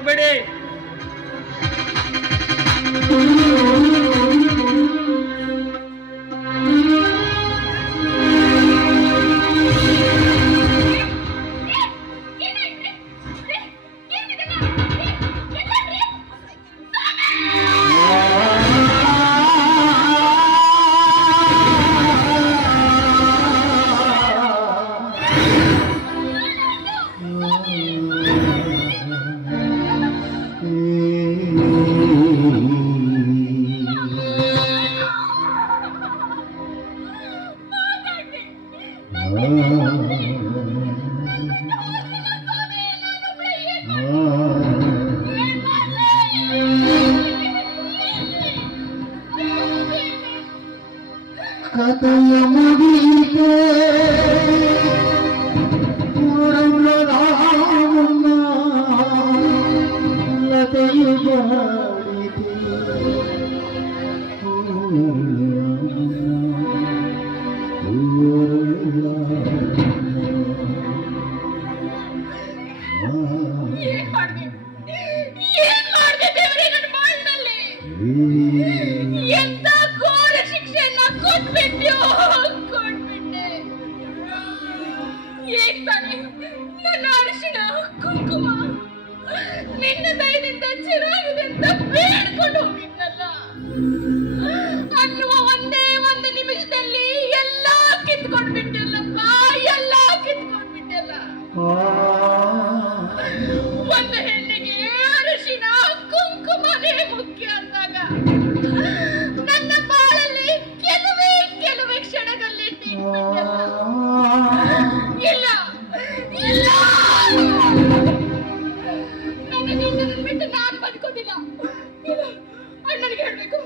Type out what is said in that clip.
ಹೋಗ್ಬೇಡಿ. ಕಥೆಯ ಮುಗಿಯಿತೆ ಊರನ್ನ ರಾಮನ್ನ ಲತೆಯು ಬಾಳಿತೆ ಎಂತ ಘೋರ ಶಿಕ್ಷೆಯನ್ನ ಕೊಟ್ಬಿಟ್ಟೆ. ಈಗ ತಾನೆ ನನ್ನ ಅರಿಶಿನ ಕುಂಕುಮ ನಿನ್ನ ದಯದಿಂದ ಚೆನ್ನಾಗಿದೆ ಅಂತ ಬೇಡ್ಕೊಂಡು ಹೋಗಿದ್ನಲ್ಲ ಅನ್ನುವ ಒಂದೇ ಒಂದು ನಿಮಿಷದಲ್ಲಿ ಎಲ್ಲ ಕಿತ್ಕೊಂಡ್ಬಿಟ್ಟೆಲ್ಲಪ್ಪ, ಎಲ್ಲ ಕಿತ್ಕೊಂಡ್ಬಿಟ್ಟೆಲ್ಲ. ಒಂದು ಹೆಣ್ಣಿಗೆ ಅರಿಶಿನ ಕುಂಕುಮನೇ ಮುಖ್ಯ ಅಂದಾಗ ನನ್ನ ಬಾಳಲ್ಲಿ ಕೆಲವೇ ಕ್ಷಣದಲ್ಲಿ ತೀರ್ಪಿಟ್ಟೆಲ್ಲ. ಇಲ್ಲ ಇಲ್ಲ, ನನ್ನ ಗಂಡನ ಬಿಟ್ಟು ನಾನು ಬದುಕೋದಿಲ್ಲ. ಇಲ್ಲ, ಅಣ್ಣನಿಗೆ ಹೇಳ್ಬೇಕು,